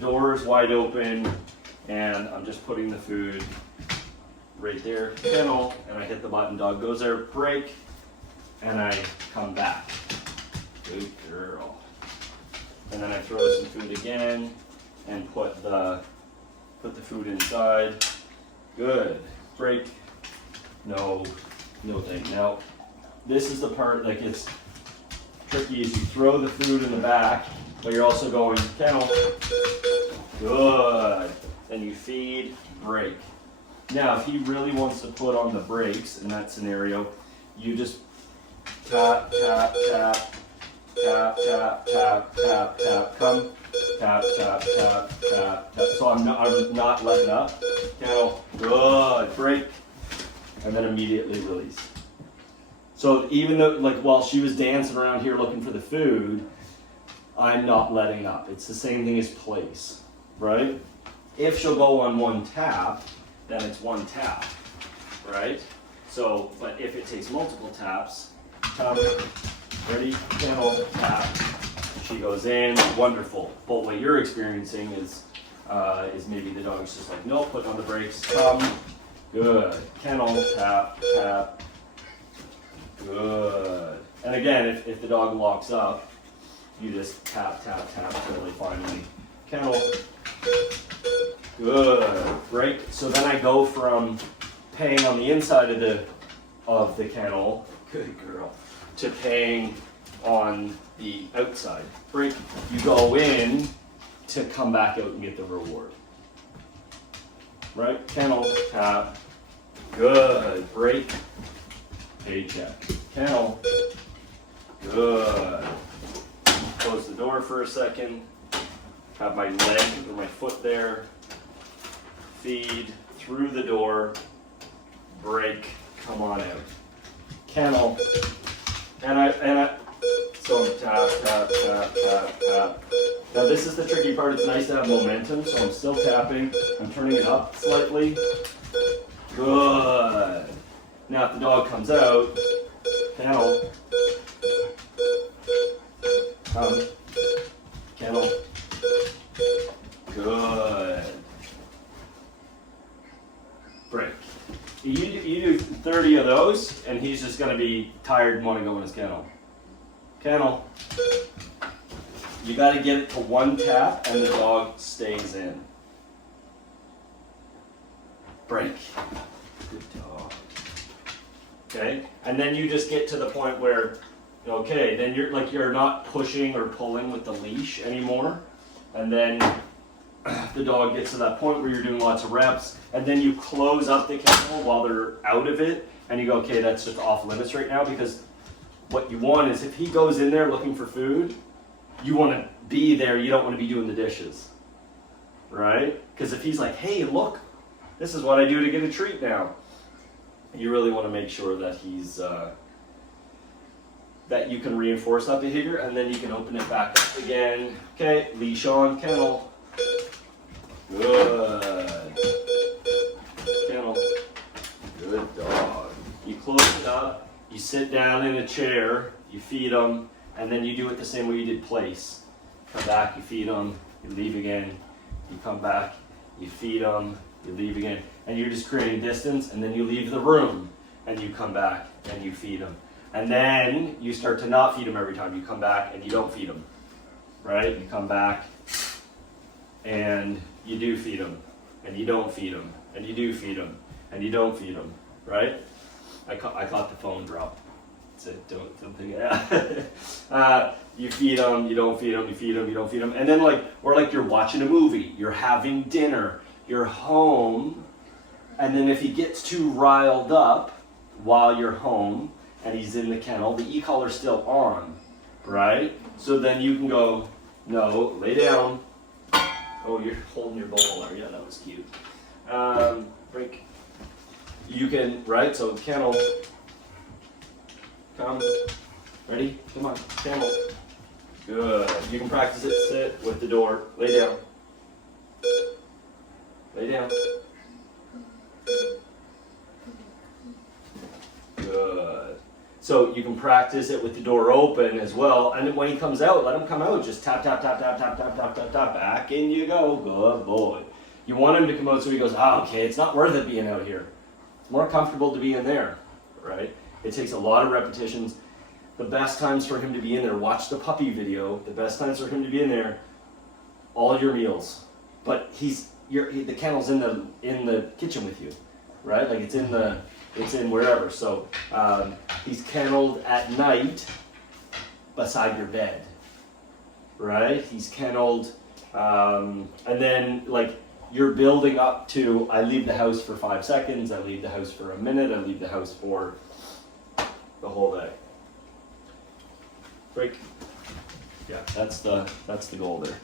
door is wide open, and I'm just putting the food right there, kennel, and I hit the button, dog goes there, break, and I come back. Good girl. And then I throw some food again, and put the food inside. Good. Break. No thing. Now, this is the part that gets tricky, is you throw the food in the back, but you're also going, kennel. Good. Then you feed, break. Now, if he really wants to put on the brakes in that scenario, you just tap, tap, tap, tap, tap, tap, tap, tap, come, tap, tap, tap, tap, tap. So I'm not letting up. Kennel, good, break, and then immediately release. So even though, like, while she was dancing around here looking for the food, I'm not letting up. It's the same thing as place, right? If she'll go on one tap, then it's one tap, right? So, but if it takes multiple taps, come, ready, kennel, tap, she goes in, wonderful. But what you're experiencing is maybe the dog's just like, nope, put on the brakes, come, good, kennel, tap, tap, good. And again, if the dog locks up, you just tap, tap, tap until they finally kennel. Good, break. So then I go from paying on the inside of the kennel, good girl, to paying on the outside. Break. You go in to come back out and get the reward. Right? Kennel, tap. Good. Break. Paycheck. Kennel. Good. Close the door for a second. Have my leg or my foot there. Feed through the door. Break. Come on out. Kennel. And I so I'm tap, tap, tap, tap, tap. Now this is the tricky part. It's nice to have momentum, so I'm still tapping. I'm turning it up slightly. Good. Now if the dog comes out, kennel. Come. Kennel. Good. Break. You do 30 of those, and he's just going to be tired and want to go in his kennel. Kennel. You got to get it to one tap, and the dog stays in. Break. Good dog. Okay, and then you just get to the point where, okay, then you're not pushing or pulling with the leash anymore, and then the dog gets to that point where you're doing lots of reps, and then you close up the kennel while they're out of it, and you go, okay, that's just off limits right now, because what you want is if he goes in there looking for food, you want to be there, you don't want to be doing the dishes, right? Because if he's like, hey, look, this is what I do to get a treat now, you really want to make sure that he's, that you can reinforce that behavior, and then you can open it back up again. Okay, leash on, kennel. Good. Kennel. Good dog. You close it up, you sit down in a chair, you feed them, and then you do it the same way you did place. Come back, you feed them, you leave again, you come back, you feed them, you leave again, and you're just creating distance, and then you leave the room, and you come back, and you feed them. And then you start to not feed them every time. You come back, and you don't feed them, right? You come back, and you do feed them, and you don't feed them, and you do feed them, and you don't feed them, right? I caught the phone drop. So don't think, yeah. You feed them, you don't feed them, you feed them, you don't feed them, and then or you're watching a movie, you're having dinner, you're home, and then if he gets too riled up while you're home and he's in the kennel, the e-collar's still on, right? So then you can go, no, lay down. Oh, you're holding your bowl there. Yeah, that was cute. Break. You can, right? So kennel. Come. Ready? Come on. Kennel. Good. You can practice it. Sit with the door. Lay down. Lay down. Good. So you can practice it with the door open as well. And then when he comes out, let him come out. Just tap, tap, tap, tap, tap, tap, tap, tap, tap. Back in you go. Good boy. You want him to come out so he goes, oh, okay, it's not worth it being out here. It's more comfortable to be in there, right? It takes a lot of repetitions. The best times for him to be in there, watch the puppy video. The best times for him to be in there, all your meals. But the kennel's in the kitchen with you, right? Like it's in wherever. So he's kenneled at night beside your bed, right? He's kenneled, and then like you're building up to, I leave the house for 5 seconds, I leave the house for a minute, I leave the house for the whole day. Break. Yeah, that's the goal there.